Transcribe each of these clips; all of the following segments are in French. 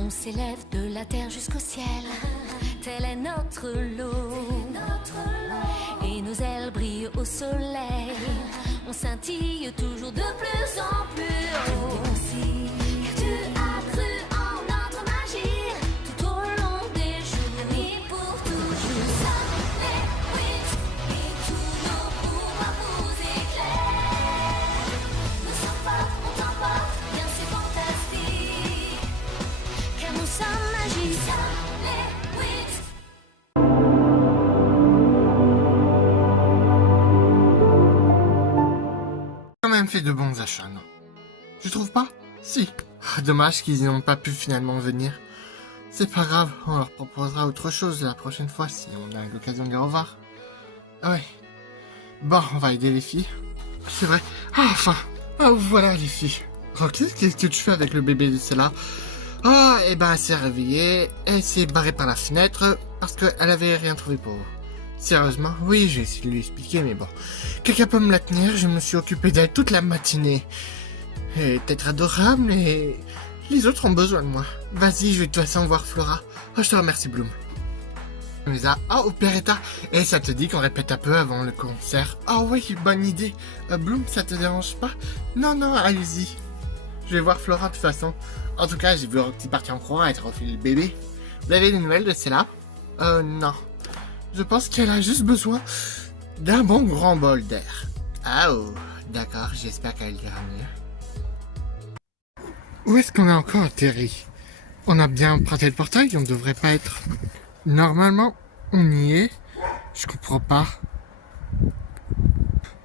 On s'élève de la terre jusqu'au ciel, tel est notre lot. Et nos ailes brillent au soleil, on scintille toujours de plus en plus haut. Car tu as cru en notre magie, tout au long des jours et pour toujours. Nous sommes les Wings et tous nos pouvoirs vous éclairent. Nous sommes forts, on t'emporte, bien c'est fantastique. Car nous sommes magiques, nous sommes les Wings. Quand même fait de bons achats, non? Tu trouves pas? Si. Dommage qu'ils n'ont pas pu finalement venir. C'est pas grave, on leur proposera autre chose la prochaine fois si on a l'occasion de les revoir. Ah ouais. Bon, on va aider les filles. C'est vrai. Ah, enfin. Ah, voilà les filles. Rocky, qu'est-ce que tu fais avec le bébé de celle-là? Ah, eh ben, elle s'est réveillée, elle s'est barrée par la fenêtre parce qu'elle avait rien trouvé pour vous. Sérieusement? Oui, j'ai essayé de lui expliquer, mais bon. Quelqu'un peut me la tenir, je me suis occupé d'elle toute la matinée. Elle est peut-être adorable, mais les autres ont besoin de moi. Vas-y, je vais de toute façon voir Flora. Oh, je te remercie, Bloom. Ah, Operetta, et ça te dit qu'on répète un peu avant le concert? Ah oui, bonne idée. Bloom, ça te dérange pas? Non, non, allez-y. Je vais voir Flora de toute façon. En tout cas, j'ai vu Roxy partir en courant et te refiler le bébé. Vous avez des nouvelles de celle-là? Non. Je pense qu'elle a juste besoin d'un bon grand bol d'air. Ah oh, d'accord, j'espère qu'elle ira mieux. Où est-ce qu'on a encore atterri? On a bien emprunté le portail, on ne devrait pas être... Normalement, on y est. Je comprends pas.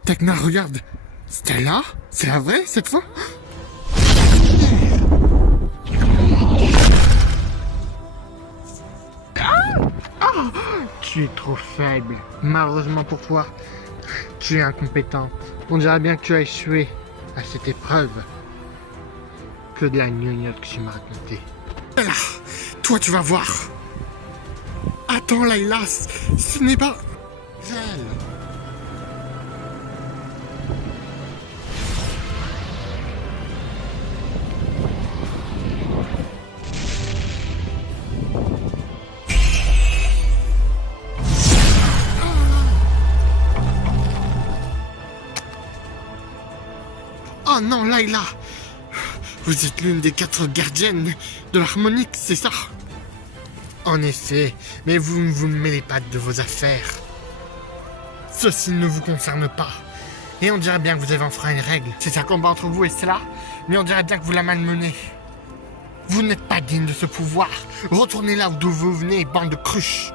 Tekna, regarde. Stella? C'est la vraie, cette fois? Tu es trop faible. Malheureusement pour toi, tu es incompétent. On dirait bien que tu as échoué à cette épreuve. Que de la gnognotte que tu m'as racontée. Là, toi tu vas voir. Attends Layla, ce n'est pas... elle. Oh non, Layla! Vous êtes l'une des 4 gardiennes de l'harmonique, c'est ça? En effet, mais vous ne vous mêlez pas de vos affaires. Ceci ne vous concerne pas. Et on dirait bien que vous avez enfreint une règle. C'est un combat entre vous et cela, mais on dirait bien que vous la malmenez. Vous n'êtes pas digne de ce pouvoir. Retournez là d'où vous venez, bande de cruches.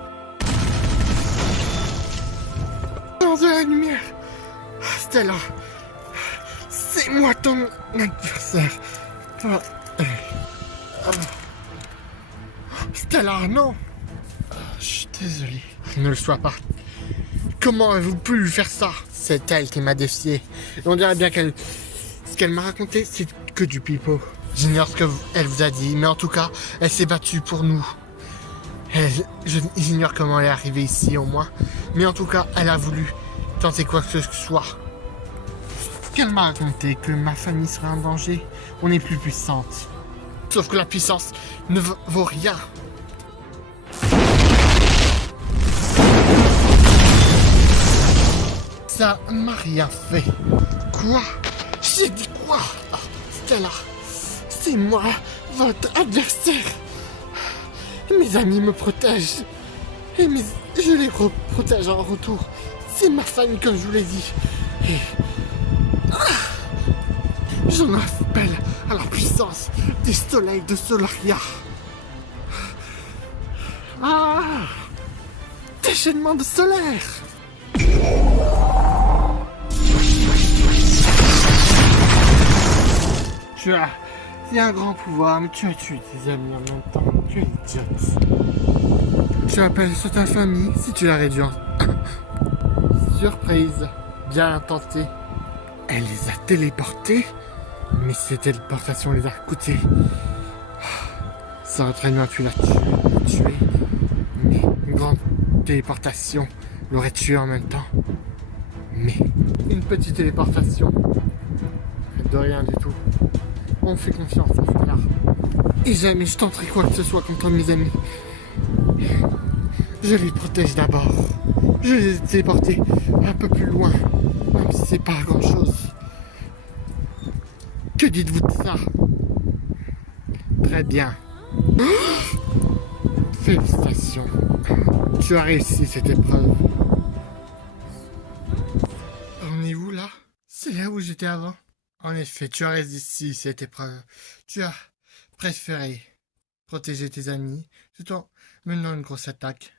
Dans de la lumière. Stella. C'est moi ton adversaire. Stella, non. Je suis désolé. Ne le sois pas. Comment avez-vous pu lui faire ça? C'est elle qui m'a défié. Et on dirait bien qu'elle... Ce qu'elle m'a raconté, c'est que du pipeau. J'ignore ce qu'elle vous a dit, mais en tout cas, elle s'est battue pour nous. J'ignore comment elle est arrivée ici, au moins. Mais en tout cas, elle a voulu tenter quoi que ce soit. Qu'elle m'a raconté que ma famille serait en danger, on est plus puissante. Sauf que la puissance ne vaut rien. Ça m'a rien fait. Quoi? J'ai dit quoi? Ah, Stella, c'est moi, votre adversaire. Mes amis me protègent. Et je les protège en retour. C'est ma famille, comme je vous l'ai dit. Et... j'en appelle à la puissance des soleils de Solaria. Ah! Déchaînement de solaire! Tu as un grand pouvoir, mais tu as tué tes amis en même temps. Tu es idiote. Tu appelles sur ta famille si tu la réduis en... Surprise. Bien tenté. Elle les a téléportés, mais ces téléportations les a coûté. Ça aurait très bien pu la tuer, mais une grande téléportation l'aurait tué en même temps. Mais une petite téléportation, de rien du tout. On fait confiance à ce là. Et jamais je tenterai quoi que ce soit contre mes amis. Je les protège d'abord. Je les ai téléportés un peu plus loin, même si c'est pas grand chose. Que dites-vous de ça? Très bien. Félicitations. Tu as réussi cette épreuve. On est où là? C'est là où j'étais avant. En effet, tu as réussi cette épreuve. Tu as préféré protéger tes amis tout en menant une grosse attaque.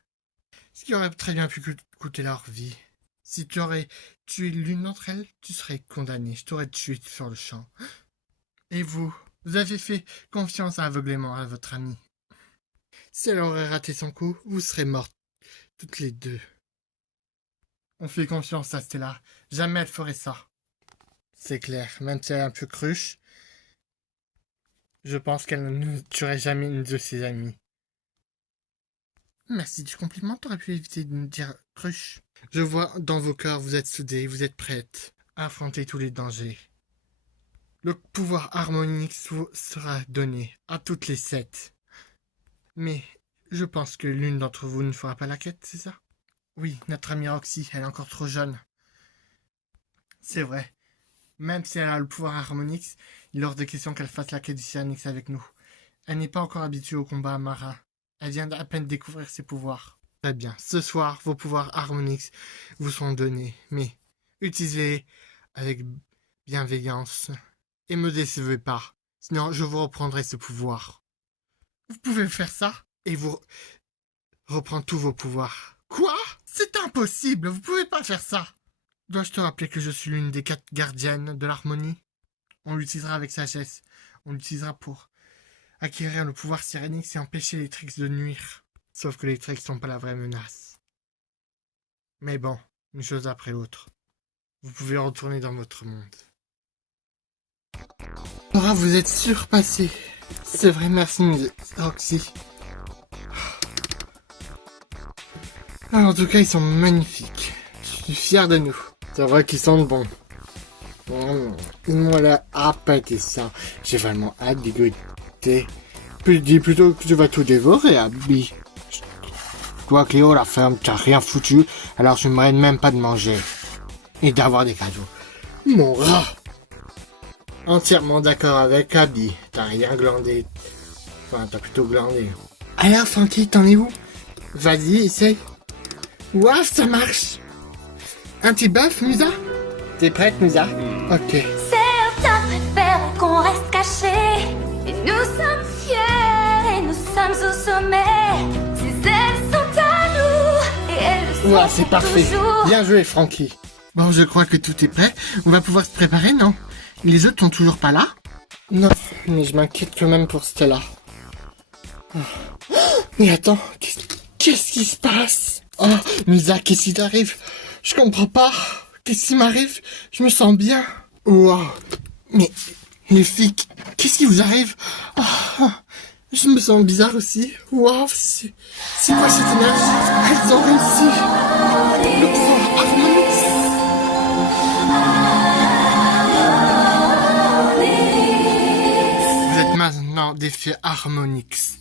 Ce qui aurait très bien pu coûter leur vie. Si tu aurais tué l'une d'entre elles, tu serais condamné. Je t'aurais tué sur le champ. Et vous avez fait confiance aveuglément à votre amie. Si elle aurait raté son coup, vous serez mortes toutes les deux. On fait confiance à Stella. Jamais elle ferait ça. C'est clair, même si elle est un peu cruche, je pense qu'elle ne tuerait jamais une de ses amies. Merci du compliment, t'aurais pu éviter de me dire cruche. Je vois dans vos cœurs, vous êtes soudés, vous êtes prêtes à affronter tous les dangers. Le pouvoir harmonique vous sera donné à toutes les 7. Mais je pense que l'une d'entre vous ne fera pas la quête, c'est ça? Oui, notre amie Roxy, elle est encore trop jeune. C'est vrai. Même si elle a le pouvoir harmonix, il est hors de question qu'elle fasse la quête du Cyrenix avec nous. Elle n'est pas encore habituée au combat marin. Elle vient à peine découvrir ses pouvoirs. Très bien. Ce soir, vos pouvoirs harmonix vous sont donnés. Mais utilisez-les avec bienveillance. Et me décevez pas. Sinon, je vous reprendrai ce pouvoir. Vous pouvez faire ça et vous reprendre tous vos pouvoirs. Quoi? C'est impossible. Vous pouvez pas faire ça. Dois-je te rappeler que je suis l'une des 4 gardiennes de l'harmonie? On l'utilisera avec sagesse. On l'utilisera pour acquérir le pouvoir Cyrenix et empêcher les Trix de nuire. Sauf que les Trix sont pas la vraie menace. Mais bon, une chose après l'autre. Vous pouvez retourner dans votre monde. Laura, vous êtes surpassée. C'est vrai, merci Roxy. En tout cas, ils sont magnifiques. Je suis fier de nous. C'est vrai qu'ils sentent bon. Ils m'ont l'air appété ça. J'ai vraiment hâte d'y goûter. Puis dis plutôt que tu vas tout dévorer, Abby. Toi, Cléo, la ferme, t'as rien foutu, alors je ne m'arrête même pas de manger. Et d'avoir des cadeaux. Mon rat! Entièrement d'accord avec Abby. T'as rien glandé. Enfin, t'as plutôt glandé. Alors, Frankie, t'en es où? Vas-y, essaye. Waouh, ça marche! Un petit bœuf, Musa? T'es prête, Musa? Ok. Certains préfèrent qu'on reste caché. Et nous sommes fiers et nous sommes au sommet. Ces ailes sont à nous et elles le sont. Ouah, c'est parfait. Toujours. Bien joué, Frankie. Bon, je crois que tout est prêt. On va pouvoir se préparer, non? Les autres sont toujours pas là? Non, mais je m'inquiète quand même pour Stella. Oh. Mais attends, qu'est-ce qui se passe? Oh, Musa, qu'est-ce qui t'arrive? Je comprends pas. Qu'est-ce qui m'arrive? Je me sens bien. Wow. Mais, les filles, qu'est-ce qui vous arrive? Oh, je me sens bizarre aussi. Waouh, c'est quoi cette énergie? Elles ont réussi. Le pouvoir harmonix. Vous êtes maintenant des fées harmonix.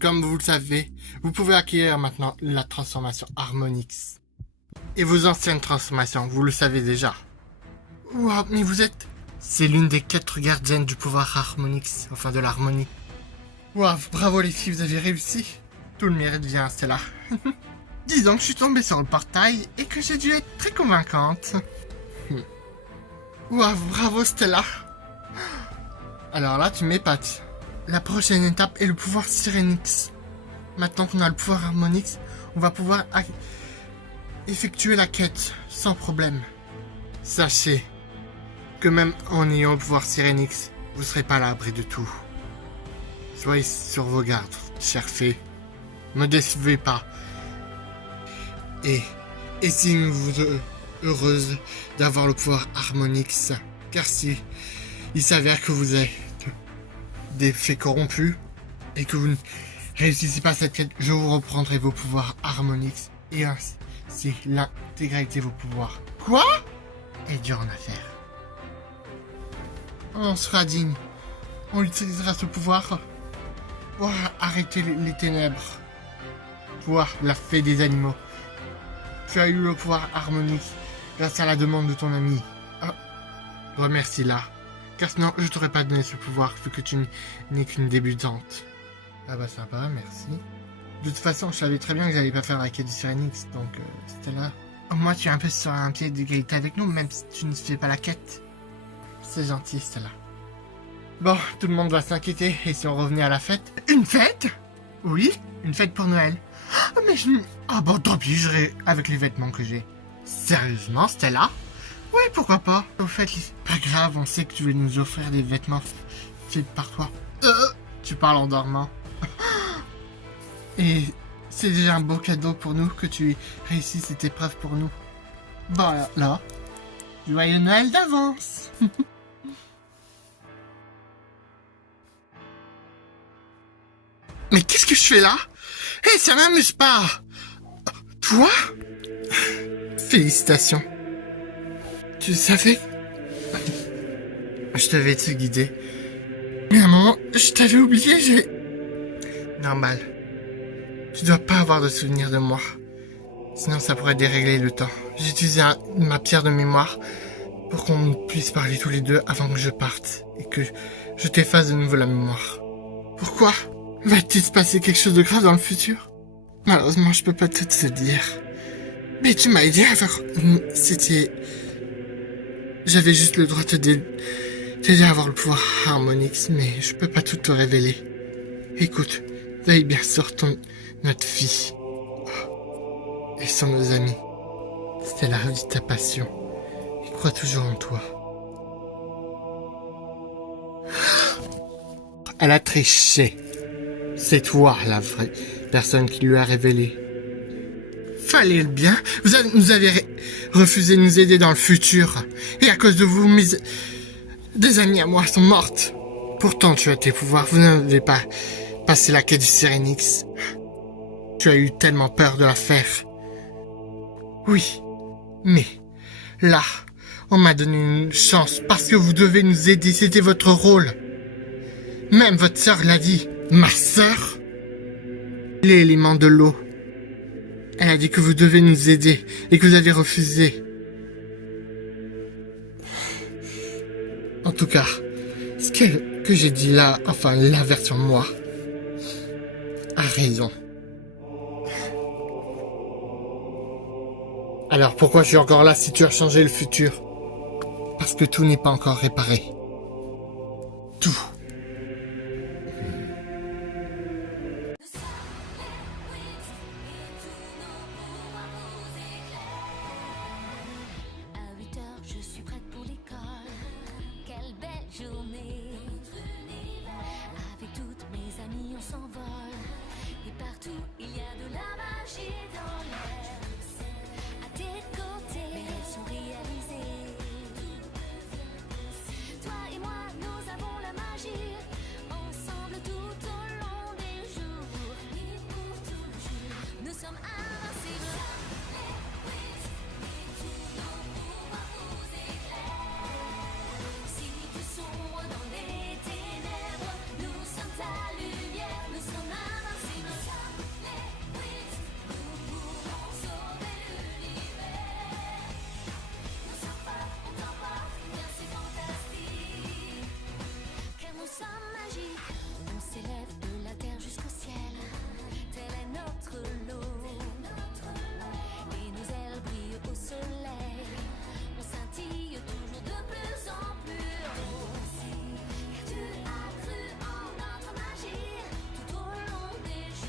Comme vous le savez, vous pouvez acquérir maintenant la transformation harmonix. Et vos anciennes transformations, vous le savez déjà. Waouh, mais vous êtes... C'est l'une des 4 gardiennes du pouvoir harmonix, enfin de l'harmonie. Waouh, bravo les filles, vous avez réussi. Tout le mérite vient à Stella. Disons que je suis tombée sur le portail et que j'ai dû être très convaincante. Waouh, bravo Stella. Alors là, tu m'épates. La prochaine étape est le pouvoir Cyrenix. Maintenant qu'on a le pouvoir harmonix, on va pouvoir effectuer la quête sans problème. Sachez que même en ayant le pouvoir Cyrenix, vous serez pas à l'abri de tout. Soyez sur vos gardes, chère fée. Ne décevez pas. Et estimez-vous heureuse d'avoir le pouvoir harmonix. Car si il s'avère que vous êtes des fées corrompues et que vous ne réussissez pas cette quête, je vous reprendrai vos pouvoirs harmonix et ainsi l'intégralité de vos pouvoirs. Quoi? Et dur en affaire. On sera digne On utilisera ce pouvoir pour arrêter les ténèbres. Toi, la fée des animaux. Tu as eu le pouvoir harmonique grâce à la demande de ton ami. Remercie-la. Car sinon, je t'aurais pas donné ce pouvoir vu que tu n'es qu'une débutante. Ah bah sympa, merci. De toute façon, je savais très bien que j'allais pas faire la quête du Syrinx, donc c'était là. Moi, tu es un peu sur un pied d'égalité avec nous, même si tu ne fais pas la quête. C'est gentil, Stella. Bon, tout le monde va s'inquiéter, et si on revenait à la fête? Une fête? Oui, une fête pour Noël. Ah, mais je... Ah bon, tant pis, j'irai avec les vêtements que j'ai. Sérieusement, Stella? Oui, pourquoi pas. Au fait, pas grave, on sait que tu veux nous offrir des vêtements faits par toi. Tu parles en dormant. Et c'est déjà un beau cadeau pour nous que tu réussisses cette épreuve pour nous. Bon, là, joyeux Noël d'avance. Mais qu'est-ce que je fais là? Hé, ça m'amuse pas. Toi? Félicitations. Tu savais? Je t'avais te guider. Mais à un moment, je t'avais oublié, j'ai... Normal. Tu dois pas avoir de souvenir de moi. Sinon ça pourrait dérégler le temps. J'ai utilisé ma pierre de mémoire pour qu'on puisse parler tous les deux avant que je parte. Et que je t'efface de nouveau la mémoire. Pourquoi? Va-t-il se passer quelque chose de grave dans le futur? Malheureusement, je peux pas tout te dire. Mais tu m'as aidé à faire... C'était... J'avais juste le droit de t'aider à avoir le pouvoir harmonique, mais je peux pas tout te révéler. Écoute, veille bien sur notre fille. Et sur nos amis. C'était la vie de ta passion. Et crois toujours en toi. Elle a triché. C'est toi la vraie personne qui lui a révélé. Fallait le bien. Vous nous avez refusé de nous aider dans le futur. Et à cause de vous, des amis à moi sont mortes. Pourtant, tu as tes pouvoirs. Vous n'avez pas passé la quête du Syrinx. Tu as eu tellement peur de la faire. Oui, mais là, on m'a donné une chance parce que vous devez nous aider. C'était votre rôle. Même votre sœur l'a dit. Ma sœur? L'élément de l'eau. Elle a dit que vous devez nous aider et que vous avez refusé. En tout cas, ce que j'ai dit là, enfin la version moi, a raison. Alors pourquoi je suis encore là si tu as changé le futur? Parce que tout n'est pas encore réparé. Tout.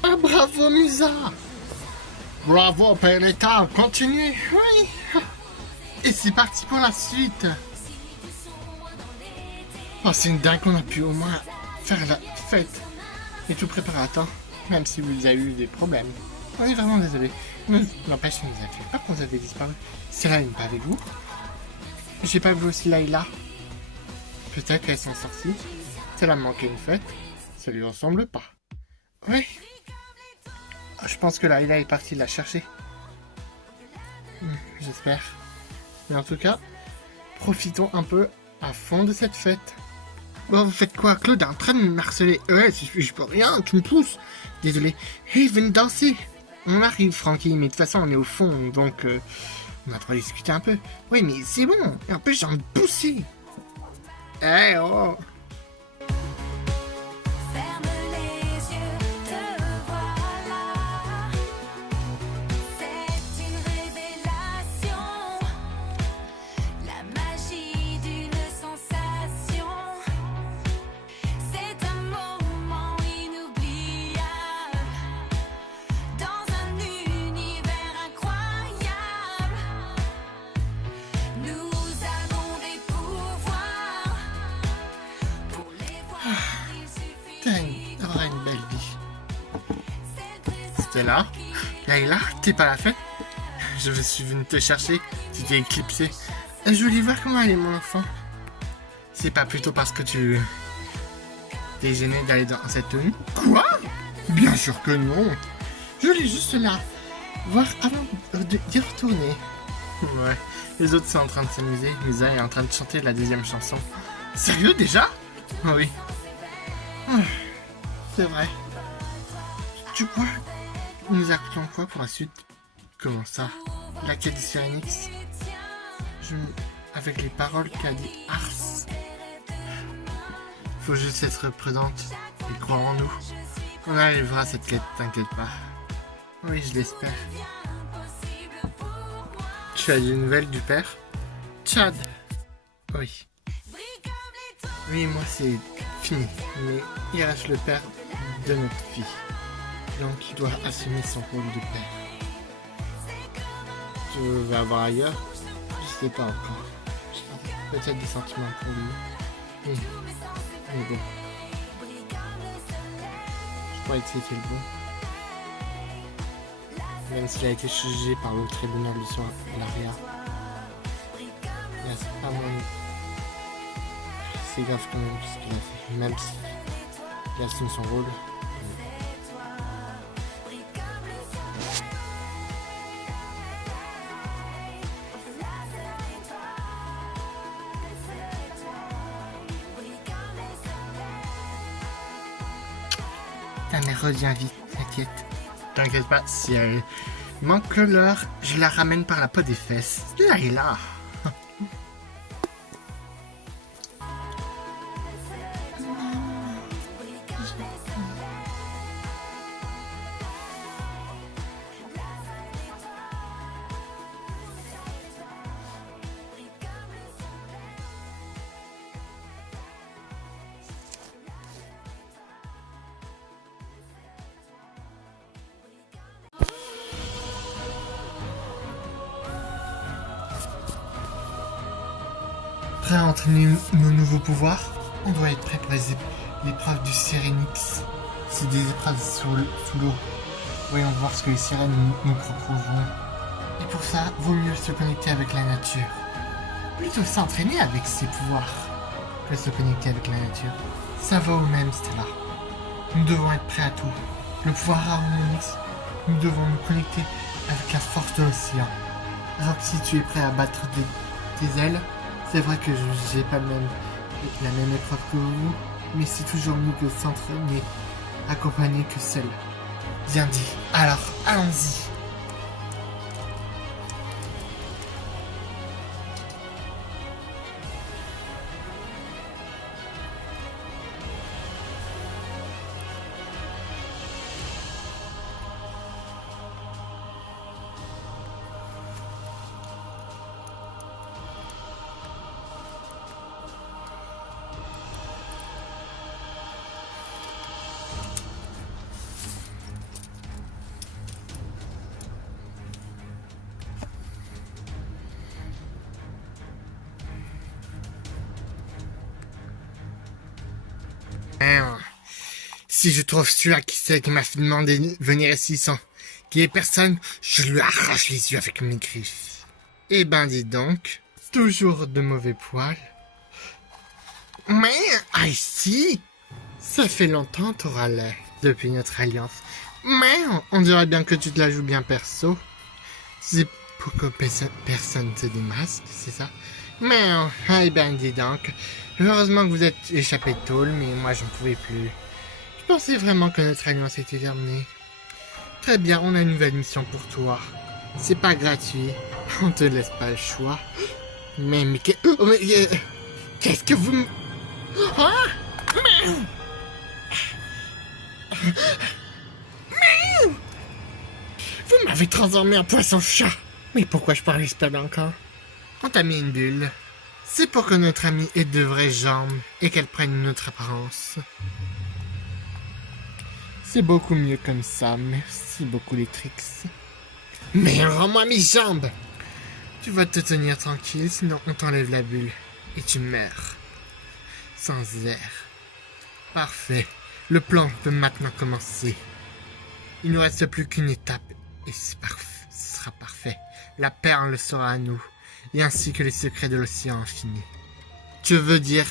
Ah, bravo, Musa! Bravo, Père l'État, continuez, oui! Et c'est parti pour la suite! Oh, c'est une dingue qu'on a pu au moins faire la fête et tout préparer à temps, même si vous avez eu des problèmes. On est vraiment désolé. N'empêche, ça nous a fait peur quand vous avez disparu. Celle-là n'est pas avec vous. J'ai pas vu aussi Layla. Peut-être qu'elles sont sorties. Celle-là manquait une fête. Ça lui ressemble pas. Oui. Je pense que Layla est partie la chercher. J'espère. Mais en tout cas, profitons un peu à fond de cette fête. Bon, vous faites quoi? Claude est en train de me harceler. Ouais, je peux rien, tu me pousses. Désolé. Hey, venez danser. On arrive, Francky, mais de toute façon, on est au fond, donc on va trop discuter un peu. Oui, mais c'est bon. Et en plus, j'ai envie de pousser. Eh oh. Ferme les yeux, te voilà. C'est une révélation, la magie d'une sensation. C'est un moment inoubliable, dans un univers incroyable. Nous avons des pouvoirs, pour les voir il suffit T'auras une belle vie. Stella, Layla, t'es pas à la fête? Je suis venu te chercher, tu t'es éclipsé. Je voulais voir comment elle est, mon enfant. C'est pas plutôt parce que tu t'es gêné d'aller dans cette tenue? Quoi? Bien sûr que non. Je voulais juste la voir avant d'y retourner. Ouais, les autres sont en train de s'amuser. Lisa est en train de chanter la deuxième chanson. Sérieux déjà? Ah oui. Ah, c'est vrai. Tu crois? Nous écoutons quoi pour la suite? Comment ça? La quête du Syrinx? Avec les paroles qu'a dit Ars. Faut juste être présente et croire en nous. On arrivera à cette quête, t'inquiète pas. Oui, je l'espère. Tu as des nouvelles du père? Chad. Oui. Oui, moi c'est fini. Mais il reste le père de notre fille. Donc il doit assumer son rôle de père. Tu vas voir ailleurs? Je sais pas encore. Peut-être des sentiments pour lui. Mais bon. Je croyais que c'était le bon. Même s'il a été jugé par le tribunal du soir à l'ARIA. C'est pas mon... C'est grave quand même ce qu'il a fait. Même s'il assume son rôle. Ta mère revient vite, t'inquiète. T'inquiète pas, si elle manque l'heure, je la ramène par la peau des fesses. Là et là. Prêt à entraîner nos nouveaux pouvoirs? On doit être prêt pour l'épreuve du Syrinx. C'est des épreuves sous l'eau. Voyons voir ce que les sirènes nous proposeront. Et pour ça, vaut mieux se connecter avec la nature. Plutôt s'entraîner avec ses pouvoirs que se connecter avec la nature. Ça va au même, Stella. Nous devons être prêts à tout. Le pouvoir harmonix, nous devons nous connecter avec la force de l'océan. Alors que si tu es prêt à battre tes ailes, c'est vrai que j'ai pas la même épreuve que vous, mais c'est toujours mieux que s'entraîner accompagné que seul. Bien dit. Alors, allons-y. Si je trouve celui-là qui m'a fait demander de venir ici sans qu'il y ait personne, je lui arrache les yeux avec mes griffes. Eh ben dis donc, toujours de mauvais poils. Mais, ici, ça fait longtemps t'auras l'air depuis notre alliance. Mais on dirait bien que tu te la joues bien perso. C'est pour que personne te démasque, c'est ça? Mais, eh ben, dis donc. Heureusement que vous êtes échappé de tôle, mais moi je ne pouvais plus. Je pensais vraiment que notre alliance était terminée. Très bien, on a une nouvelle mission pour toi. C'est pas gratuit. On te laisse pas le choix. Mais qu'est-ce que vous... Ah! Vous m'avez transformé en poisson-chat. Mais pourquoi je parle espagnol encore? On t'a mis une bulle. C'est pour que notre amie ait de vraies jambes et qu'elle prenne une autre apparence. C'est beaucoup mieux comme ça. Merci beaucoup les tricks. Mais rends-moi mes jambes! Tu vas te tenir tranquille, sinon on t'enlève la bulle. Et tu meurs. Sans air. Parfait. Le plan peut maintenant commencer. Il ne nous reste plus qu'une étape. Et c'est parfait. Ce sera parfait. La perle sera à nous. Et ainsi que les secrets de l'océan infini. Je veux dire,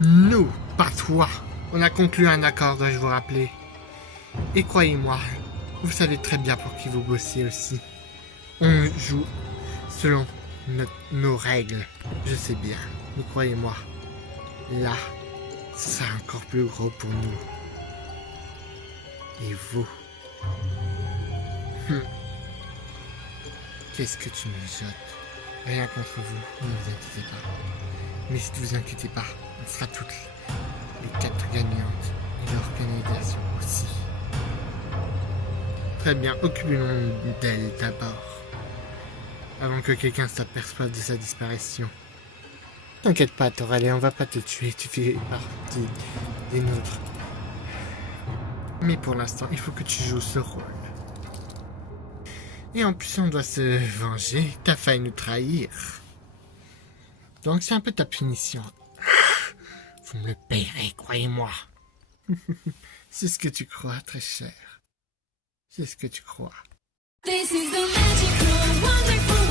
nous, pas toi. On a conclu un accord, dois-je vous rappeler. Et croyez-moi, vous savez très bien pour qui vous bossez aussi. On joue selon nos règles. Je sais bien, mais croyez-moi, là, ce sera encore plus gros pour nous. Et vous? Qu'est-ce que tu me jettes? Rien contre vous, ne vous inquiétez pas. Mais si vous inquiétez pas, on sera toutes les 4 gagnantes et l'organisation aussi. Très bien, occupons-nous d'elle d'abord. Avant que quelqu'un s'aperçoive de sa disparition. T'inquiète pas, Toralé, on va pas te tuer, tu fais partie des nôtres. Mais pour l'instant, il faut que tu joues ce rôle. Et en plus, on doit se venger. T'as failli nous trahir. Donc c'est un peu ta punition. Vous me le payerez, croyez-moi. C'est ce que tu crois, très cher. C'est ce que tu crois. This is the magical, wonderful